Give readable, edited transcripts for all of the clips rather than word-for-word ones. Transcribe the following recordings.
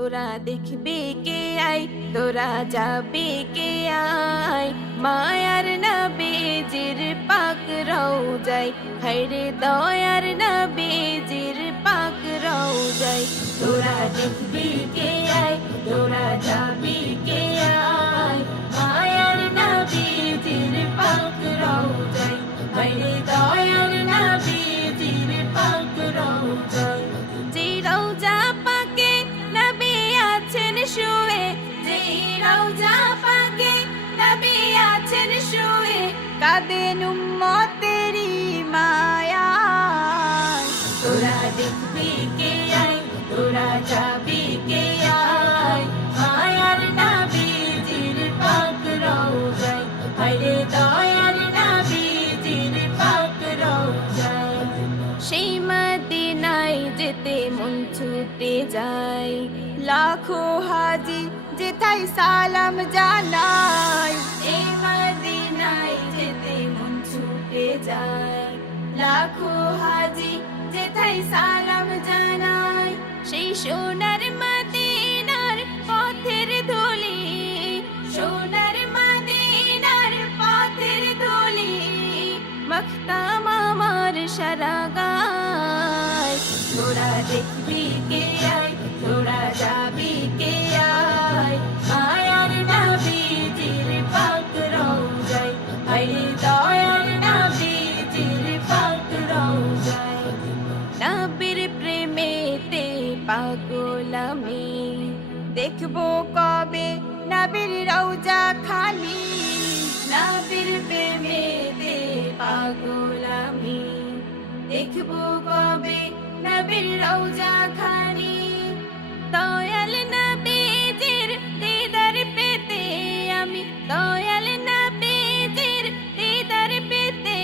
তোরা দেখবি কে আই, তোরা যাবি কে আই, মায়ার নবীজির পাক রওজায়, হায়রে দয়ার নবীজির পাক রওজায়। তোরা দেখবি কে আই, তোরা যাবি কে আই, মায়ার নবীজির পাক রওজায়, হায়রে দয়ার নবীজির পাক রওজায়। যে রওজা পাকে নবী আছেন শুয়ে, যে রওজা পাকে নবী আছেন শুয়ে, কাঁদেন উম্মতেরি মায়ায়। তোরা দেখবি কে আই, তোরা যাবি কে আই, মায়ার নবীজির পাক রওজায়, হায়রে দয়ার নবীজির পাক রওজায়। সেই মদিনায় যেতে মন ছুটে যায়, লাখো হাজি যেথায় সালাম জানাই। এই মদিনায় যেতে মন ছুটে যায়, লাখো হাজি যেথায় সালাম জানাই। সেই সোনার মদিনার পথের ধুলি, সোনার মদিনার পথের ধুলি, মাখতাম আমার সারা গায়। তোরা দেখবি কে আই, তোরা যাবি কে আই, মায়ার নবীজির পাক রওজায়, হায়রে দয়ার নবীজির পাক রওজায়। নবীর প্রেমেতে পাগল আমি, দেখবো কবে নবীর রওজা খানি। নবীর প্রেমেতে পাগল আমি, দেখবো কবে নবীর রওজা খানি। দয়াল নবীজির দিদার পেতে আমি, দয়াল নবীজির দিদার পেতে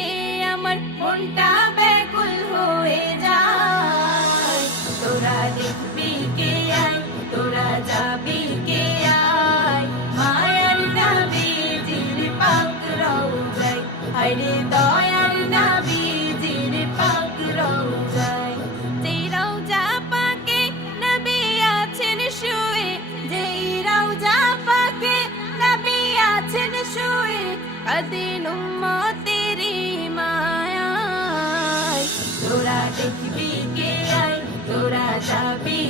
আমার মনটা ব্যাকুল হয়ে যায়। তোরা দেখবি কে আই, তোরা যাবি কে আই, মায়ার নবীজির পাক রওজায়, হায়রে দয়ার নবীজির পাক রওজায়। যে রওজা পাকে নবী আছেন শুয়ে, যে রওজা পাকে নবী আছেন শুয়ে, কাঁদেন উম্মতেরি মায়ায়। তোরা দেখবি কে আই, তোরা যাবি